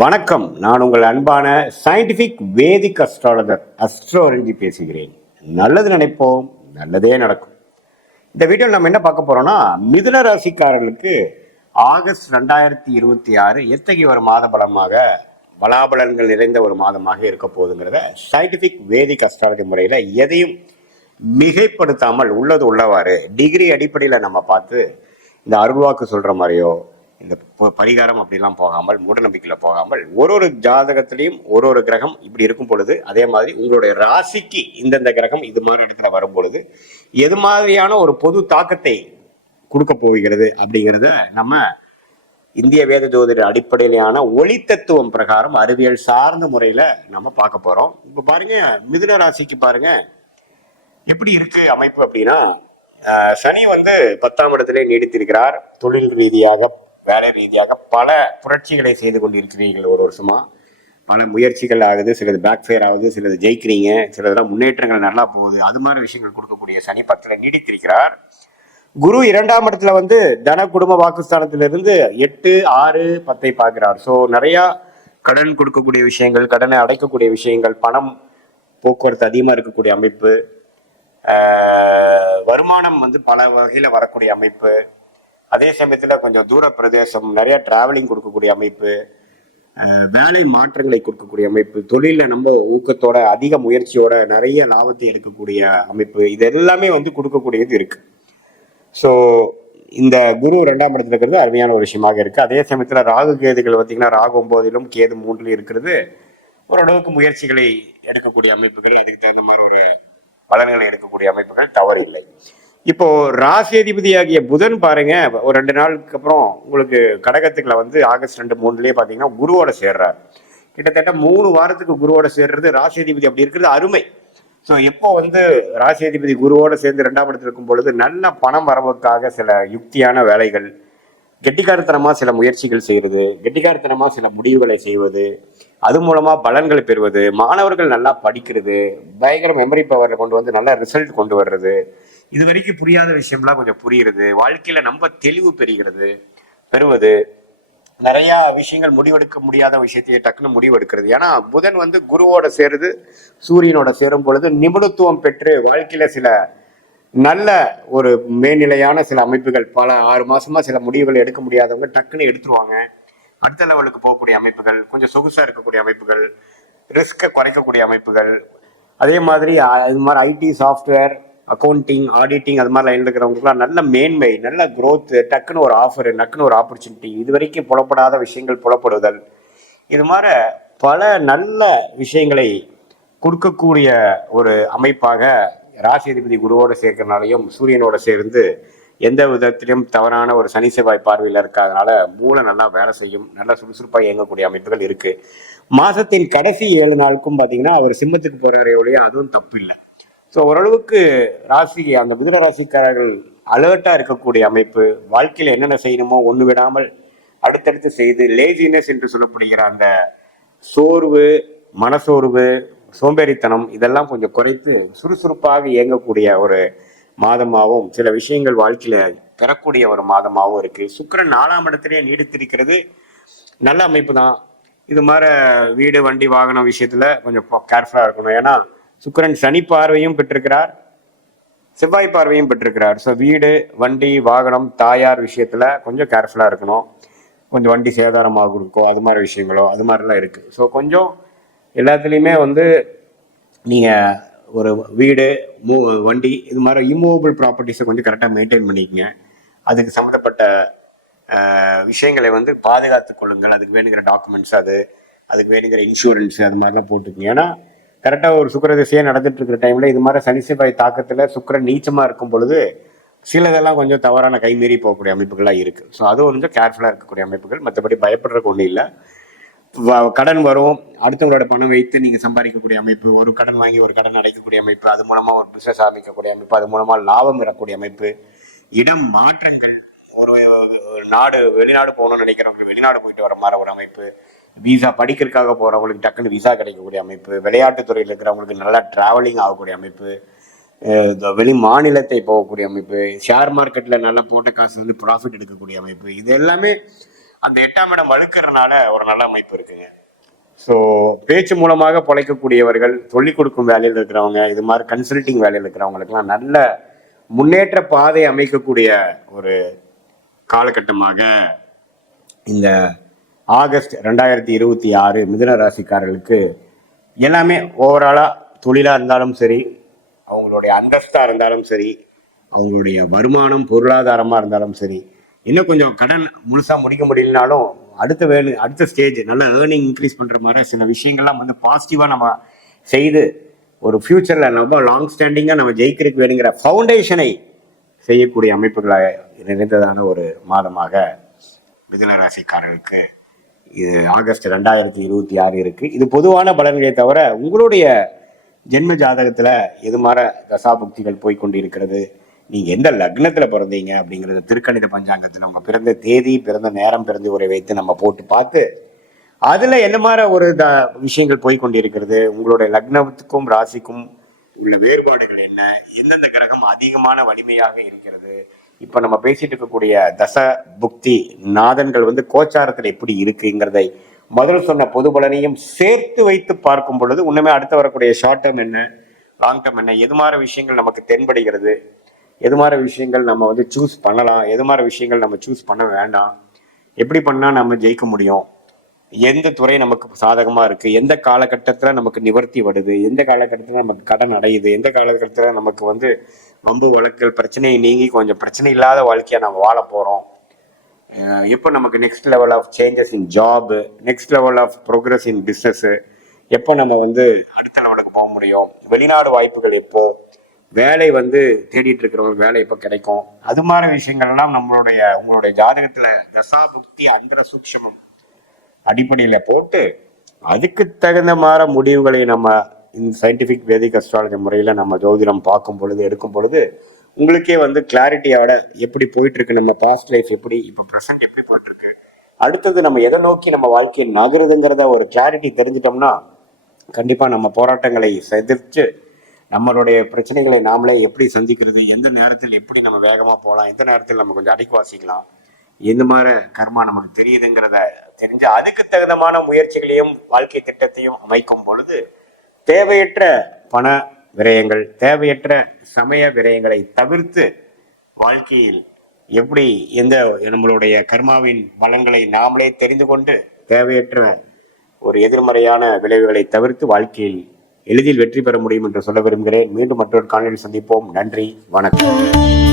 வணக்கம். நான் உங்கள் அன்பான சயின்டிபிக் வேதிக் அஸ்ட்ராலஜி பேசுகிறேன். நல்லது நினைப்போம், நல்லதே நடக்கும். இந்த வீடியோவில் நம்ம என்ன பார்க்க போறோம்னா, மிதுன ராசிக்காரர்களுக்கு ஆகஸ்ட் 2026 எத்தகைய ஒரு மாத பலாபலன்கள் நிறைந்த ஒரு மாதமாக இருக்க போகுதுங்கிறத சயின்டிபிக் வேதிக் அஸ்ட்ராலஜி முறையில் எதையும் மிகைப்படுத்தாமல் உள்ளது உள்ளவாறு டிகிரி அடிப்படையில் நம்ம பார்த்து இந்த அருள்வாக்கு சொல்ற மாதிரியோ இந்த பரிகாரம் அப்படிலாம் போகாமல் மூட நம்பிக்கையில போகாமல் ஒரு ஜாதகத்திலையும் ஒரு கிரகம் இப்படி இருக்கும் பொழுது, அதே மாதிரி உங்களுடைய ராசிக்கு இந்தந்த கிரகம் இது மாதிரி இடத்துல வரும் பொழுது எது மாதிரியான ஒரு பொது தாக்கத்தை கொடுக்க போகிறது அப்படிங்கிறத நம்ம இந்திய வேத ஜோதிட அடிப்படையிலான ஒளி தத்துவம் பிரகாரம் அறிவியல் சார்ந்த முறையில நம்ம பார்க்க போறோம். இப்ப பாருங்க, மிதுன ராசிக்கு பாருங்க எப்படி இருக்கு அமைப்பு அப்படின்னா, சனி 10ஆம் இடத்திலே நீடித்திருக்கிறார். தொழில் ரீதியாக வேலை ரீதியாக பல புரட்சிகளை செய்து கொண்டிருக்கிறீர்கள். ஒரு வருஷமா பல முயற்சிகள் ஆகுது, சிலது பேக் ஃபயர் ஆகுது, சிலது ஜெயிக்கிறீங்க, சிலதெல்லாம் முன்னேற்றங்கள் நல்லா போகுது. அது மாதிரி விஷயங்கள் கொடுக்கக்கூடிய சனி 10ல் நீடித்திருக்கிறார். குரு 2ஆம் இடத்துல தன குடும்ப வாக்குஸ்தானத்திலிருந்து 8, 6, 10 பார்க்கிறார். ஸோ நிறைய கடன் கொடுக்கக்கூடிய விஷயங்கள், கடனை அடைக்கக்கூடிய விஷயங்கள், பணம் போக்குவரத்து அதிகமாக இருக்கக்கூடிய அமைப்பு, வருமானம் பல வகையில வரக்கூடிய அமைப்பு, அதே சமயத்துல கொஞ்சம் தூர பிரதேசம், நிறைய டிராவலிங் கொடுக்கக்கூடிய அமைப்பு, வேலை மாற்றங்களை கொடுக்கக்கூடிய அமைப்பு, தொழில நம்ம ஊக்கத்தோட அதிக முயற்சியோட நிறைய லாபத்தை எடுக்கக்கூடிய அமைப்பு, இது எல்லாமே கொடுக்கக்கூடியது இருக்கு. ஸோ இந்த குரு 2ஆம் இடத்துல இருக்கிறது அருமையான ஒரு விஷயமாக இருக்கு. அதே சமயத்துல ராகு கேதுகள் பார்த்தீங்கன்னா, ராகு 9லும் கேது 3லும் இருக்கிறது ஓரளவுக்கு முயற்சிகளை எடுக்கக்கூடிய அமைப்புகள், அதுக்கு தகுந்த மாதிரி ஒரு பலன்களை எடுக்கக்கூடிய அமைப்புகள் தவறு இல்லை. இப்போ ராசி அதிபதியாகிய புதன் பாருங்க, ஒரு 2 நாளுக்கு அப்புறம் உங்களுக்கு கடகத்துக்குள்ள ஆகஸ்ட் 2, 3லயே பாத்தீங்கன்னா குருவோட சேர்றாரு. கிட்டத்தட்ட 3 வாரத்துக்கு குருவோட சேர்றது ராசி அதிபதி அப்படி இருக்கிறது அருமை. ஸோ எப்போ ராசி அதிபதி குருவோட சேர்ந்து 2ஆம் இடத்துல இருக்கும் பொழுது நல்ல பணம் வரவுக்காக சில யுக்தியான வேலைகள், கெட்டிக்காரத்தனமா சில முயற்சிகள் செய்வது, கெட்டிக்காரத்தனமா சில முடிவுகளை செய்வது, அது மூலமா பலன்களை பெறுவது, மாணவர்கள் நல்லா படிக்கிறது, பயங்கர மெமரி பவரை கொண்டு நல்ல ரிசல்ட் கொண்டு வர்றது, இது வரைக்கும் புரியாத விஷயம்லாம் கொஞ்சம் புரியுறது, வாழ்க்கையில நம்ம தெளிவு பெறுவது, நிறைய விஷயங்கள் முடிவெடுக்க முடியாத விஷயத்தையே டக்குன்னு முடிவெடுக்கிறது. ஏன்னா புதன் குருவோட சேருது, சூரியனோட சேரும் பொழுது நிபுணத்துவம் பெற்று வாழ்க்கையில சில நல்ல ஒரு மேல்நிலையான சில அமைப்புகள், பல 6 மாசமா சில முடிவுகள் எடுக்க முடியாதவங்க டக்குன்னு எடுத்துருவாங்க. அடுத்த லெவலுக்கு போகக்கூடிய அமைப்புகள், கொஞ்சம் சொகுசா இருக்கக்கூடிய அமைப்புகள், ரிஸ்கை குறைக்கக்கூடிய அமைப்புகள், அதே மாதிரி இது மாதிரி ஐடி, சாஃப்ட்வேர், அக்கௌண்டிங், ஆடிட்டிங், அது மாதிரி லைன்ல இருக்கிறவங்களுக்குலாம் நல்ல மேன்மை, நல்ல growth, டக்குன்னு ஒரு ஆஃபர், டக்குன்னு ஒரு ஆப்பர்ச்சுனிட்டி, இது வரைக்கும் புலப்படாத விஷயங்கள் புலப்படுதல், இது மாதிரி பல நல்ல விஷயங்களை கொடுக்கக்கூடிய ஒரு அமைப்பாக ராசி அதிபதி குருவோட சேர்க்கறனாலையும் சூரியனோட சேர்ந்து எந்த விதத்திலும் தவறான ஒரு சனி செவ்வாய் பார்வையில் இருக்காதனால மூளை நல்லா வேலை செய்யும், நல்லா சுறுசுறுப்பாக இயங்கக்கூடிய அமைப்புகள் இருக்கு. மாசத்தின் கடைசி 7 நாளுக்கும் பார்த்தீங்கன்னா அவர் சிம்மத்துக்கு போறாரே ஒழிய அதுவும் தப்பு இல்லை. ஸோ ஓரளவுக்கு அந்த மிதுன ராசிக்காரர்கள் அலர்ட்டா இருக்கக்கூடிய அமைப்பு, வாழ்க்கையில என்னென்ன செய்யணுமோ ஒன்று விடாமல் அடுத்தடுத்து செய்து லேசினஸ் என்று சொல்லப்படுகிற அந்த சோர்வு, மனசோர்வு, சோம்பேறித்தனம் இதெல்லாம் கொஞ்சம் குறைத்து சுறுசுறுப்பாக இயங்கக்கூடிய ஒரு மாதமாகவும், சில விஷயங்கள் வாழ்க்கையில பெறக்கூடிய ஒரு மாதமாகவும் இருக்கு. சுக்கிரன் 4ஆம் இடத்திலேயே நீடித்திருக்கிறது நல்ல அமைப்பு தான். இது மாதிரி வீடு, வண்டி, வாகனம் விஷயத்துல கொஞ்சம் கேர்ஃபுல்லா இருக்கணும். ஏன்னா சுக்கிரன் சனி பார்வையும் பெற்றிருக்கிறார், செவ்வாய் பார்வையும் பெற்றிருக்கிறார். ஸோ வீடு, வண்டி, வாகனம், தாயார் விஷயத்துல கொஞ்சம் கேர்ஃபுல்லா இருக்கணும். கொஞ்சம் வண்டி சேதாரமாக இருக்கோ, அது மாதிரி விஷயங்களோ அது மாதிரிலாம் இருக்கு. ஸோ கொஞ்சம் எல்லாத்துலேயுமே நீங்க ஒரு வீடு, வண்டி, இது மாதிரி இம்மூவபிள் ப்ராப்பர்ட்டிஸை கொஞ்சம் கரெக்டாக மெயின்டைன் பண்ணிக்கங்க. அதுக்கு சம்மந்தப்பட்ட விஷயங்களை பாதுகாத்து கொள்ளுங்கள். அதுக்கு வேணுங்கிற டாக்குமெண்ட்ஸ், அதுக்கு வேணுங்கிற இன்சூரன்ஸ், அது மாதிரிலாம் போட்டுக்கங்க. ஏன்னா கரெக்டாக ஒரு சுக்கிர திசையே நடந்துட்டு இருக்கிற டைம்ல இது மாதிரி சனி செவ்வாய் தாக்கத்துல சுக்கிரன் நீச்சமா இருக்கும் பொழுது சிலதெல்லாம் கொஞ்சம் தவறான கைமீறி போகக்கூடிய அமைப்புகள்லாம் இருக்கு. ஸோ அது கொஞ்சம் கேர்ஃபுல்லா இருக்கக்கூடிய அமைப்புகள். மற்றபடி பயப்படுறதுக்கு ஒன்றும் இல்லை. கடன் வரும், அடுத்தவங்களோட பணம் வைத்து நீங்க சம்பாதிக்கக்கூடிய அமைப்பு, ஒரு கடன் வாங்கி ஒரு கடன் அடைக்கக்கூடிய அமைப்பு, அது மூலமா ஒரு பிசினஸ் ஆரம்பிக்கக்கூடிய அமைப்பு, அது மூலமா லாபம் பெறக்கூடிய அமைப்பு, இடம் மாற்றங்கள், ஒரு வெளிநாடு போகணும்னு நினைக்கிறவங்க வெளிநாடு போயிட்டு வர மாதிரி ஒரு அமைப்பு, விசா படிக்கிறதுக்காக போறவங்களுக்கு டக்குன்னு விசா கிடைக்கக்கூடிய அமைப்பு, விளையாட்டுத்துறையில் இருக்கிறவங்களுக்கு நல்லா டிராவலிங் ஆகக்கூடிய அமைப்பு, வெளி மாநிலத்தை போகக்கூடிய அமைப்பு, ஷேர் மார்க்கெட்ல நல்லா போட்ட காசு ப்ராஃபிட் எடுக்கக்கூடிய அமைப்பு, இது எல்லாமே அந்த 8ஆம் இடம் வலுக்கிறதுனால ஒரு நல்ல அமைப்பு இருக்குங்க. ஸோ பேச்சு மூலமாக பொழைக்கக்கூடியவர்கள், சொல்லிக் கொடுக்கும் வேலையில் இருக்கிறவங்க, இது மாதிரி கன்சல்டிங் வேலையில் இருக்கிறவங்களுக்கெல்லாம் நல்ல முன்னேற்ற பாதை அமைக்கக்கூடிய ஒரு காலகட்டமாக இந்த ஆகஸ்ட் 2026 மிதுன ராசிக்காரர்களுக்கு எல்லாமே ஓவராலா தொழிலா இருந்தாலும் சரி, அவங்களுடைய அந்தஸ்தா இருந்தாலும் சரி, அவங்களுடைய வருமானம் பொருளாதாரமா இருந்தாலும் சரி, இன்னும் கொஞ்சம் கடன் முழுசா முடிக்க முடியலனாலும் அடுத்த ஸ்டேஜ் நல்ல ஏர்னிங் இன்க்ரீஸ் பண்ற மாதிரி சில விஷயங்கள்லாம் வந்து பாசிட்டிவா நம்ம செய்து ஒரு ஃபியூச்சர்ல ரொம்ப லாங் ஸ்டாண்டிங்கா நம்ம ஜெயிக்கிறதுக்கு வேணுங்கிற ஃபவுண்டேஷனை செய்யக்கூடிய அமைப்புகளை நிறைந்ததான ஒரு மாதமாக மிதுன ராசிக்காரர்களுக்கு இது ஆகஸ்ட் 2026 இருக்கு. இது பொதுவான பலன்களை தவிர உங்களுடைய ஜென்ம ஜாதகத்துல எது மாதிரி தசாபுக்திகள் போய்கொண்டு இருக்கிறது, நீங்க எந்த லக்னத்துல பிறந்தீங்க அப்படிங்கறது திருக்கணித பஞ்சாங்கத்துல உங்க பிறந்த தேதி, பிறந்த நேரம், பிறந்த உரை வைத்து நம்ம போட்டு பார்த்து அதுல என்ன மாதிரி ஒரு விஷயங்கள் போய்கொண்டிருக்கிறது, உங்களுடைய லக்னத்துக்கும் ராசிக்கும் உள்ள வேறுபாடுகள் என்ன, எந்தெந்த கிரகம் அதிகமான வலிமையாக இருக்கிறது, இப்ப நம்ம பேசிட்டு இருக்கக்கூடிய தச புக்தி நாதன்கள் வந்து கோச்சாரத்துல எப்படி இருக்குங்கிறதை முதல் சொன்ன பொது பலனையும் சேர்த்து வைத்து பார்க்கும் பொழுது உண்மையுமே அடுத்து வரக்கூடிய ஷார்ட் டேர்ம் என்ன, லாங் டேர்ம் என்ன, எது மாதிரி விஷயங்கள் நமக்கு தென்படுகிறது, எது மாதிரி விஷயங்கள் நம்ம வந்து சூஸ் பண்ணலாம், எது மாதிரி விஷயங்கள் நம்ம சூஸ் பண்ண வேண்டாம், எப்படி பண்ணா நம்ம ஜெயிக்க முடியும், எந்த துறை நமக்கு சாதகமா இருக்கு, எந்த காலகட்டத்துல நமக்கு நிவர்த்தி வருது, எந்த காலகட்டத்துல நமக்கு கடன் அடையுது, எந்த காலகட்டத்துல நமக்கு வந்து வம்பு வழக்குகள் பிரச்சனையை நீங்கி கொஞ்சம் பிரச்சனை இல்லாத வாழ்க்கையா நம்ம வாழ போறோம், எப்போ நமக்கு next level of changes in job, next level of progress in business, எப்போ நம்ம வந்து அடுத்த லெவலுக்கு போக முடியும், வெளிநாடு வாய்ப்புகள் எப்போ, வேலை வந்து தேடிட்டு இருக்கிறவங்க வேலை எப்போ கிடைக்கும், அது மாதிரி விஷயங்கள்லாம் உங்களுடைய ஜாதகத்துல தசாபுக்தி அந்தர சூக்ஷமம் அடிப்படையில போட்டு அதுக்கு தகுந்த மாதிரி முடிவுகளை நம்ம இந்த சயின்டிபிக் வேதிக் அஸ்ட்ராலஜி முறையில நம்ம ஜோதிடம் பார்க்கும் பொழுது எடுக்கும் பொழுது உங்களுக்கே வந்து கிளாரிட்டியோட எப்படி போயிட்டு இருக்கு, நம்ம பாஸ்ட் லைஃப் எப்படி, இப்ப ப்ரெசென்ட் எப்படி போயிட்டு இருக்கு, அடுத்தது நம்ம எதை நோக்கி நம்ம வாழ்க்கையை நகருதுங்கிறத ஒரு கிளாரிட்டி தெரிஞ்சிட்டோம்னா கண்டிப்பா நம்ம போராட்டங்களை எதிர்த்து நம்மளுடைய பிரச்சனைகளை நாமளே எப்படி சந்திக்கிறது, எந்த நேரத்தில் எப்படி நம்ம வேகமா போகலாம், எந்த நேரத்தில் நம்ம கொஞ்சம் அடக்கி வாசிக்கலாம், எந்த மாதிரி கர்மா நமக்கு தெரியுதுங்கிறத தெரிஞ்சு அதுக்கு தகுந்தமான முயற்சிகளையும் வாழ்க்கை திட்டத்தையும் அமைக்கும் பொழுது தேவையற்ற பண விரயங்கள், தேவையற்ற சமய விரயங்களை தவிர்த்து வாழ்க்கையில் எப்படி எந்த நம்மளுடைய கர்மாவின் பலன்களை நாமளே தெரிந்து கொண்டு தேவையற்ற ஒரு எதிர்மறையான விளைவுகளை தவிர்த்து வாழ்க்கையில் எளிதில் வெற்றி பெற முடியும் என்று சொல்ல விரும்புகிறேன். மீண்டும் மற்றொரு காணொலியில் சந்திப்போம். நன்றி, வணக்கம்.